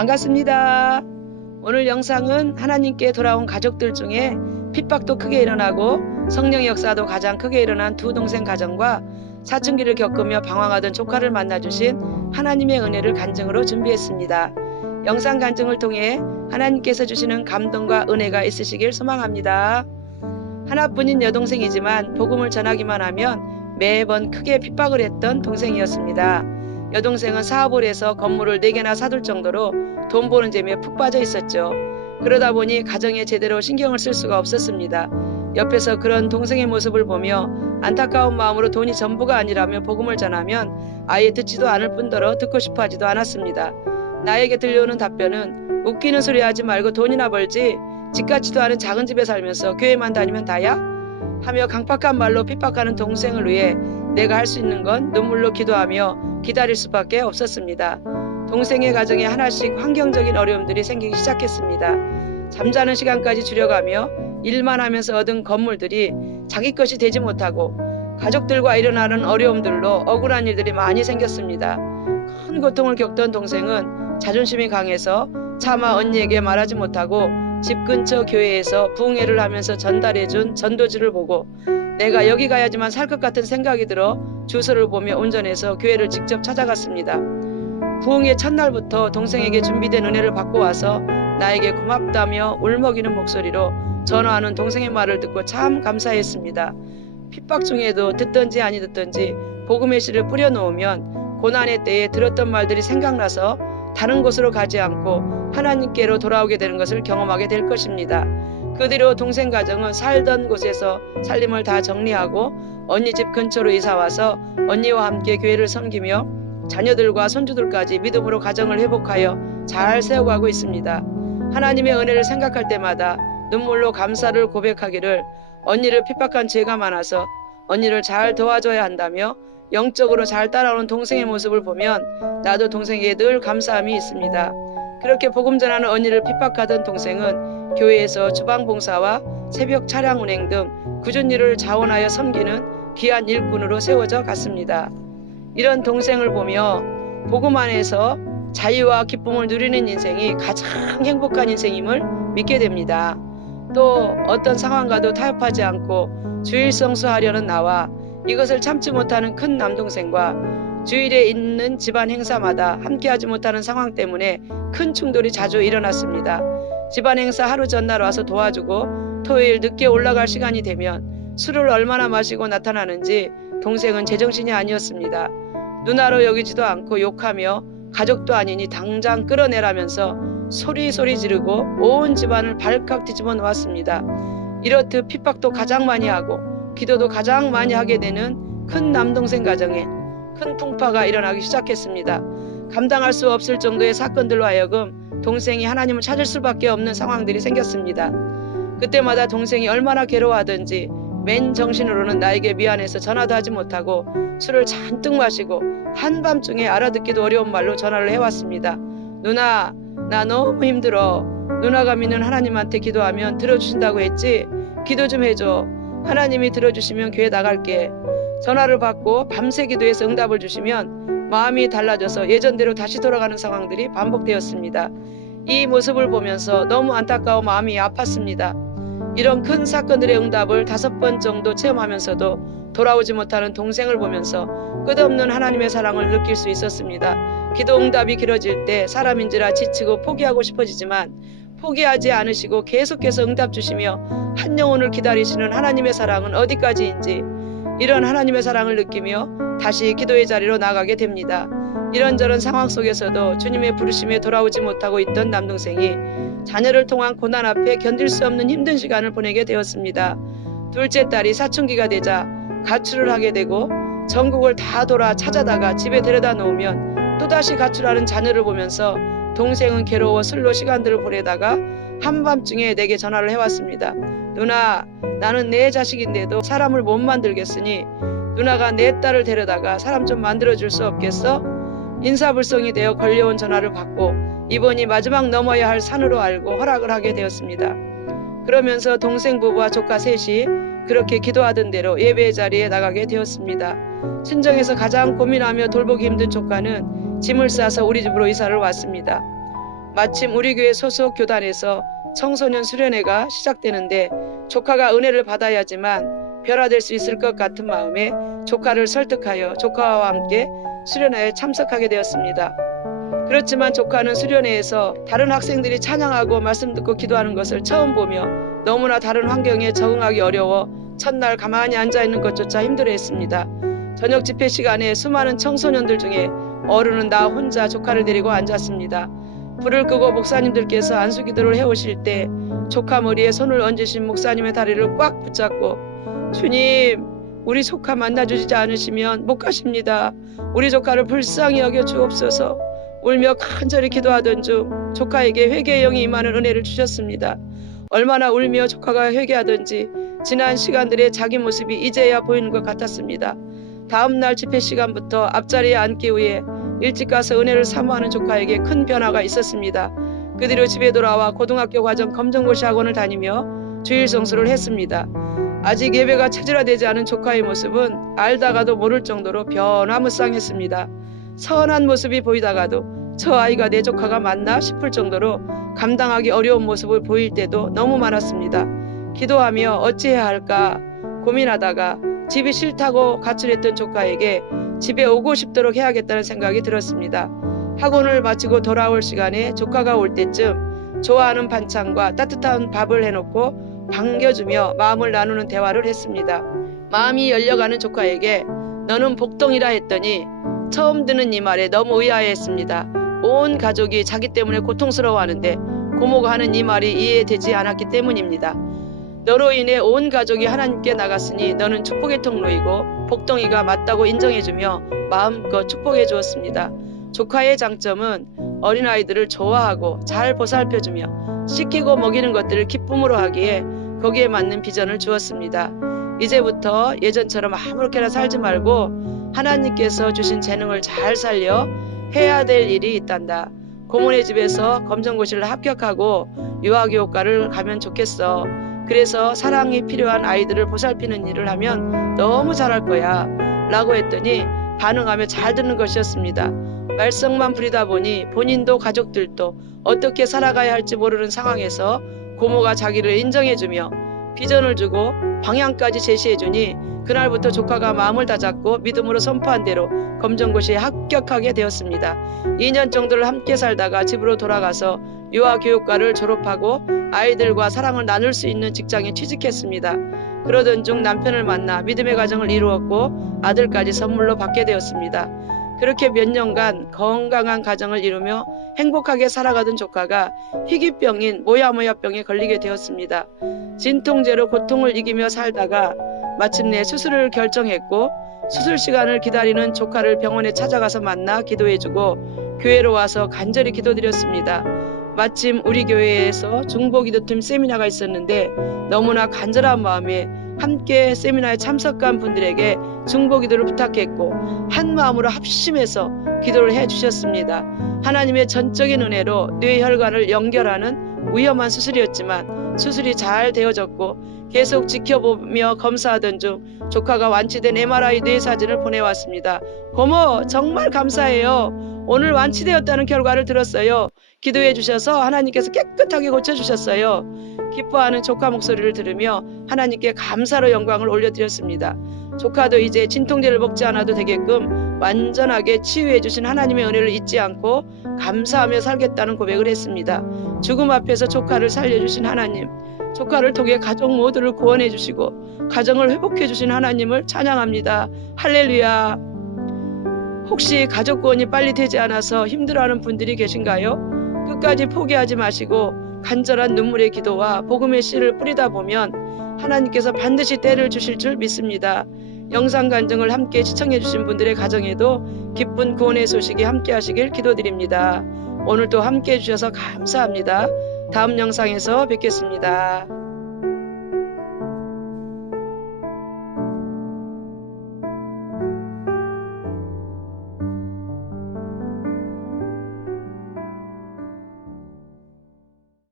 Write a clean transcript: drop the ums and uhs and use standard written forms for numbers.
반갑습니다. 오늘 영상은 하나님께 돌아온 가족들 중에 핍박도 크게 일어나고 성령 역사도 가장 크게 일어난 두 동생 가정과 사춘기를 겪으며 방황하던 조카를 만나주신 하나님의 은혜를 간증으로 준비했습니다. 영상 간증을 통해 하나님께서 주시는 감동과 은혜가 있으시길 소망합니다. 하나뿐인 여동생이지만 복음을 전하기만 하면 매번 크게 핍박을 했던 동생이었습니다. 여동생은 사업을 해서 건물을 4개나 사둘 정도로 돈 버는 재미에 푹 빠져 있었죠. 그러다 보니 가정에 제대로 신경을 쓸 수가 없었습니다. 옆에서 그런 동생의 모습을 보며 안타까운 마음으로 돈이 전부가 아니라며 복음을 전하면 아예 듣지도 않을 뿐더러 듣고 싶어 하지도 않았습니다. 나에게 들려오는 답변은 웃기는 소리 하지 말고 돈이나 벌지 집 같지도 않은 작은 집에 살면서 교회만 다니면 다야? 하며 강팍한 말로 핍박하는 동생을 위해 내가 할 수 있는 건 눈물로 기도하며 기다릴 수밖에 없었습니다. 동생의 가정에 하나씩 환경적인 어려움들이 생기기 시작했습니다. 잠자는 시간까지 줄여가며 일만 하면서 얻은 건물들이 자기 것이 되지 못하고 가족들과 일어나는 어려움들로 억울한 일들이 많이 생겼습니다. 큰 고통을 겪던 동생은 자존심이 강해서 차마 언니에게 말하지 못하고 집 근처 교회에서 부흥회를 하면서 전달해준 전도지를 보고 내가 여기 가야지만 살 것 같은 생각이 들어 주소를 보며 운전해서 교회를 직접 찾아갔습니다. 부흥회 첫날부터 동생에게 준비된 은혜를 받고 와서 나에게 고맙다며 울먹이는 목소리로 전화하는 동생의 말을 듣고 참 감사했습니다. 핍박 중에도 듣던지 아니 듣던지 복음의 씨를 뿌려놓으면 고난의 때에 들었던 말들이 생각나서 다른 곳으로 가지 않고 하나님께로 돌아오게 되는 것을 경험하게 될 것입니다. 그 뒤로 동생 가정은 살던 곳에서 살림을 다 정리하고 언니 집 근처로 이사와서 언니와 함께 교회를 섬기며 자녀들과 손주들까지 믿음으로 가정을 회복하여 잘 세워가고 있습니다. 하나님의 은혜를 생각할 때마다 눈물로 감사를 고백하기를 언니를 핍박한 죄가 많아서 언니를 잘 도와줘야 한다며 영적으로 잘 따라오는 동생의 모습을 보면 나도 동생에게 늘 감사함이 있습니다. 그렇게 복음 전하는 언니를 핍박하던 동생은 교회에서 주방봉사와 새벽 차량 운행 등 굳은 일을 자원하여 섬기는 귀한 일꾼으로 세워져 갔습니다. 이런 동생을 보며 복음 안에서 자유와 기쁨을 누리는 인생이 가장 행복한 인생임을 믿게 됩니다. 또 어떤 상황과도 타협하지 않고 주일 성수하려는 나와 이것을 참지 못하는 큰 남동생과 주일에 있는 집안 행사마다 함께하지 못하는 상황 때문에 큰 충돌이 자주 일어났습니다. 집안 행사 하루 전날 와서 도와주고 토요일 늦게 올라갈 시간이 되면 술을 얼마나 마시고 나타나는지 동생은 제정신이 아니었습니다. 누나로 여기지도 않고 욕하며 가족도 아니니 당장 끌어내라면서 소리 지르고 온 집안을 발칵 뒤집어 놓았습니다. 이렇듯 핍박도 가장 많이 하고 기도도 가장 많이 하게 되는 큰 남동생 가정에 큰 풍파가 일어나기 시작했습니다. 감당할 수 없을 정도의 사건들로 하여금 동생이 하나님을 찾을 수밖에 없는 상황들이 생겼습니다. 그때마다 동생이 얼마나 괴로워하든지 맨 정신으로는 나에게 미안해서 전화도 하지 못하고 술을 잔뜩 마시고 한밤중에 알아듣기도 어려운 말로 전화를 해왔습니다. 누나, 나 너무 힘들어. 누나가 믿는 하나님한테 기도하면 들어주신다고 했지? 기도 좀 해줘. 하나님이 들어주시면 교회 나갈게. 전화를 받고 밤새 기도해서 응답을 주시면 마음이 달라져서 예전대로 다시 돌아가는 상황들이 반복되었습니다. 이 모습을 보면서 너무 안타까워 마음이 아팠습니다. 이런 큰 사건들의 응답을 5번 정도 체험하면서도 돌아오지 못하는 동생을 보면서 끝없는 하나님의 사랑을 느낄 수 있었습니다. 기도 응답이 길어질 때 사람인지라 지치고 포기하고 싶어지지만 포기하지 않으시고 계속해서 응답 주시며 한 영혼을 기다리시는 하나님의 사랑은 어디까지인지 이런 하나님의 사랑을 느끼며 다시 기도의 자리로 나가게 됩니다. 이런저런 상황 속에서도 주님의 부르심에 돌아오지 못하고 있던 남동생이 자녀를 통한 고난 앞에 견딜 수 없는 힘든 시간을 보내게 되었습니다. 둘째 딸이 사춘기가 되자 가출을 하게 되고 전국을 다 돌아 찾아다가 집에 데려다 놓으면 또다시 가출하는 자녀를 보면서 동생은 괴로워 술로 시간들을 보내다가 한밤중에 내게 전화를 해왔습니다. 누나, 나는 내 자식인데도 사람을 못 만들겠으니 누나가 내 딸을 데려다가 사람 좀 만들어줄 수 없겠어? 인사불성이 되어 걸려온 전화를 받고 이번이 마지막 넘어야 할 산으로 알고 허락을 하게 되었습니다. 그러면서 동생 부부와 조카 셋이 그렇게 기도하던 대로 예배의 자리에 나가게 되었습니다. 친정에서 가장 고민하며 돌보기 힘든 조카는 짐을 싸서 우리 집으로 이사를 왔습니다. 마침 우리 교회 소속 교단에서 청소년 수련회가 시작되는데 조카가 은혜를 받아야지만 변화될 수 있을 것 같은 마음에 조카를 설득하여 조카와 함께 수련회에 참석하게 되었습니다. 그렇지만 조카는 수련회에서 다른 학생들이 찬양하고 말씀 듣고 기도하는 것을 처음 보며 너무나 다른 환경에 적응하기 어려워 첫날 가만히 앉아있는 것조차 힘들어했습니다. 저녁 집회 시간에 수많은 청소년들 중에 어른은 나 혼자 조카를 데리고 앉았습니다. 불을 끄고 목사님들께서 안수기도를 해오실 때 조카 머리에 손을 얹으신 목사님의 다리를 꽉 붙잡고 주님, 우리 조카 만나주지 않으시면 못 가십니다. 우리 조카를 불쌍히 여겨 주옵소서. 울며 간절히 기도하던 중 조카에게 회개의 영이 임하는 은혜를 주셨습니다. 얼마나 울며 조카가 회개하던지 지난 시간들의 자기 모습이 이제야 보이는 것 같았습니다. 다음날 집회 시간부터 앞자리에 앉기 위해 일찍 가서 은혜를 사모하는 조카에게 큰 변화가 있었습니다. 그 뒤로 집에 돌아와 고등학교 과정 검정고시 학원을 다니며 주일 성수를 했습니다. 아직 예배가 체질화되지 않은 조카의 모습은 알다가도 모를 정도로 변화무쌍했습니다. 선한 모습이 보이다가도 저 아이가 내 조카가 맞나 싶을 정도로 감당하기 어려운 모습을 보일 때도 너무 많았습니다. 기도하며 어찌해야 할까 고민하다가 집이 싫다고 가출했던 조카에게 집에 오고 싶도록 해야겠다는 생각이 들었습니다. 학원을 마치고 돌아올 시간에 조카가 올 때쯤 좋아하는 반찬과 따뜻한 밥을 해놓고 반겨주며 마음을 나누는 대화를 했습니다. 마음이 열려가는 조카에게 너는 복덩이라 했더니 처음 듣는 이 말에 너무 의아해했습니다. 온 가족이 자기 때문에 고통스러워하는데 고모가 하는 이 말이 이해되지 않았기 때문입니다. 너로 인해 온 가족이 하나님께 나갔으니 너는 축복의 통로이고 복덩이가 맞다고 인정해주며 마음껏 축복해 주었습니다. 조카의 장점은 어린아이들을 좋아하고 잘 보살펴주며 씻기고 먹이는 것들을 기쁨으로 하기에 거기에 맞는 비전을 주었습니다. 이제부터 예전처럼 아무렇게나 살지 말고 하나님께서 주신 재능을 잘 살려 해야 될 일이 있단다. 고모네 집에서 검정고시를 합격하고 유아교육과를 가면 좋겠어. 그래서 사랑이 필요한 아이들을 보살피는 일을 하면 너무 잘할 거야 라고 했더니 반응하며 잘 듣는 것이었습니다. 말썽만 부리다 보니 본인도 가족들도 어떻게 살아가야 할지 모르는 상황에서 고모가 자기를 인정해주며 비전을 주고 방향까지 제시해주니 그날부터 조카가 마음을 다잡고 믿음으로 선포한 대로 검정고시에 합격하게 되었습니다. 2년 정도를 함께 살다가 집으로 돌아가서 유아교육과를 졸업하고 아이들과 사랑을 나눌 수 있는 직장에 취직했습니다. 그러던 중 남편을 만나 믿음의 가정을 이루었고 아들까지 선물로 받게 되었습니다. 그렇게 몇 년간 건강한 가정을 이루며 행복하게 살아가던 조카가 희귀병인 모야모야병에 걸리게 되었습니다. 진통제로 고통을 이기며 살다가 마침내 수술을 결정했고 수술 시간을 기다리는 조카를 병원에 찾아가서 만나 기도해주고 교회로 와서 간절히 기도드렸습니다. 마침 우리 교회에서 중보기도팀 세미나가 있었는데 너무나 간절한 마음에 함께 세미나에 참석한 분들에게 중보기도를 부탁했고 한 마음으로 합심해서 기도를 해주셨습니다. 하나님의 전적인 은혜로 뇌혈관을 연결하는 위험한 수술이었지만 수술이 잘 되어졌고 계속 지켜보며 검사하던 중 조카가 완치된 MRI 뇌 사진을 보내왔습니다. 고모 정말 감사해요. 오늘 완치되었다는 결과를 들었어요. 기도해 주셔서 하나님께서 깨끗하게 고쳐주셨어요. 기뻐하는 조카 목소리를 들으며 하나님께 감사로 영광을 올려드렸습니다. 조카도 이제 진통제를 먹지 않아도 되게끔 완전하게 치유해 주신 하나님의 은혜를 잊지 않고 감사하며 살겠다는 고백을 했습니다. 죽음 앞에서 조카를 살려주신 하나님, 조카를 통해 가족 모두를 구원해 주시고 가정을 회복해 주신 하나님을 찬양합니다. 할렐루야. 혹시 가족 구원이 빨리 되지 않아서 힘들어하는 분들이 계신가요? 끝까지 포기하지 마시고 간절한 눈물의 기도와 복음의 씨를 뿌리다 보면 하나님께서 반드시 때를 주실 줄 믿습니다. 영상 간증을 함께 시청해 주신 분들의 가정에도 기쁜 구원의 소식이 함께 하시길 기도드립니다. 오늘도 함께 해주셔서 감사합니다. 다음 영상에서 뵙겠습니다.